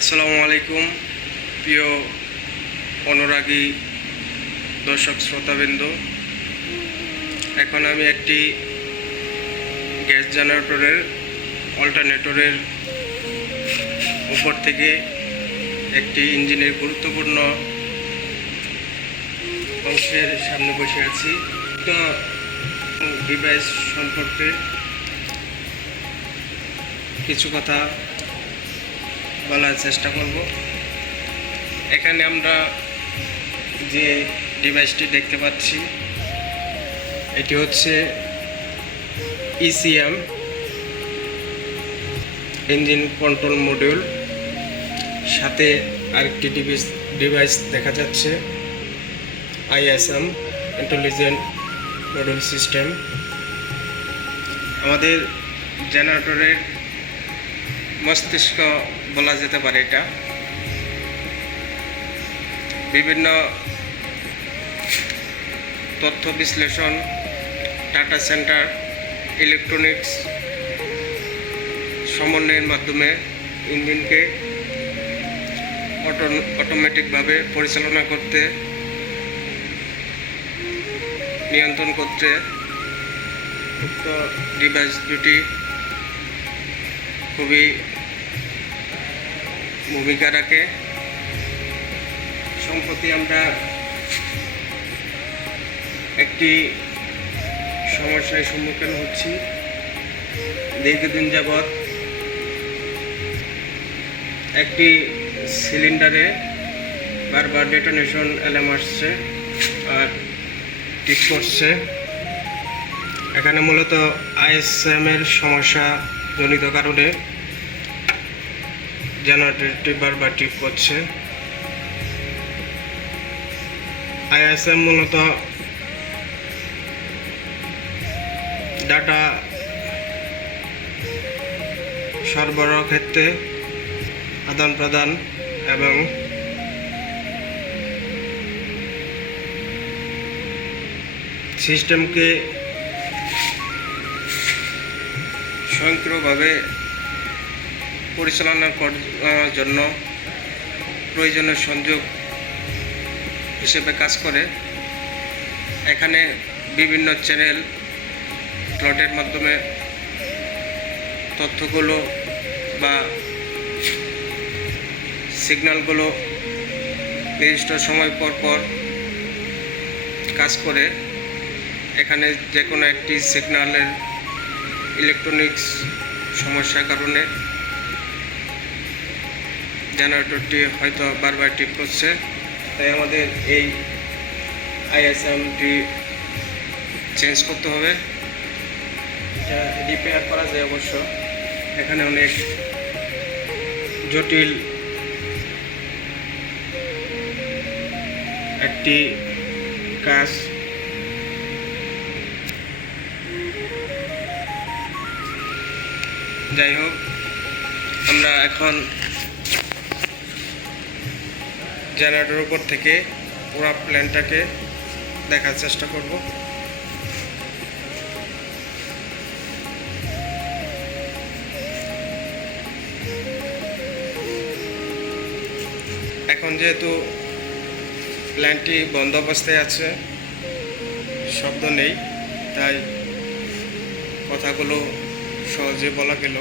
আসসালামু আলাইকুম প্রিয় অনুরাগী দর্শক শ্রোতাবৃন্দ। এখন আমি একটি গ্যাস জেনারেটরের অল্টারনেটরের উপর থেকে একটি ইঞ্জিনের গুরুত্বপূর্ণ অংশের সামনে বসে আছি। তো ডিভাইস সম্পর্কে কিছু কথা বলার চেষ্টা করব। এখানে আমরা যে ডিভাইসটি দেখতে পাচ্ছি এটি হচ্ছে ECM ইঞ্জিন কন্ট্রোল মডিউল, সাথে আরেকটি ডিভাইস দেখা যাচ্ছে ISM ইন্টেলিজেন্ট মডিউল সিস্টেম। আমাদের জেনারেটরের মস্তিষ্ক বলা যেতে পারে। এটা বিভিন্ন তথ্য বিশ্লেষণ, ডাটা সেন্টার, ইলেকট্রনিক্স সমন্বয়ের মাধ্যমে ইঞ্জিনকে অটোমেটিকভাবে পরিচালনা করতে, নিয়ন্ত্রণ করতে উক্ত ডিভাইস দুটি খুবই ভূমিকা রাখে। সম্প্রতি আমরা একটি সমস্যার সম্মুখীন হচ্ছি। দীর্ঘদিন যাবৎ একটি সিলিন্ডারে বারবার ডেটোনেশন অ্যালার্ম আসছে আর টিক করছে। এখানে মূলত ISM এর সমস্যা জনিত কারণে জেনারেটরটি বারবার টিপ করছে। ISM মূলত ডাটা সরবরাহ ক্ষেত্রে আদান প্রদান এবং সিস্টেমকে স্বয়ংক্রিয়ভাবে পরিচালনা করার জন্য প্রয়োজনীয় সংযোগ হিসেবে কাজ করে। এখানে বিভিন্ন চ্যানেল প্লটের মাধ্যমে তথ্যগুলো বা সিগন্যালগুলো নির্দিষ্ট সময় পর পর কাজ করে। এখানে যে কোনো একটি সিগন্যালের ইলেকট্রনিক্স সমস্যার কারণে জেনারেটরটি হয়তো বারবার টিপ করছে, তাই আমাদের এই ISMটি চেঞ্জ করতে হবে। এটা রিপেয়ার করা যায় অবশ্য। এখানে অনেক জটিল একটি কাজ। যাই হোক, আমরা এখন জেনারেটরের উপর থেকে পুরো প্ল্যানটাকে দেখার চেষ্টা করব। এখন যেহেতু প্ল্যানটি বন্ধ অবস্থায় আছে, শব্দ নেই, তাই কথাগুলো সহজে বলা গেল।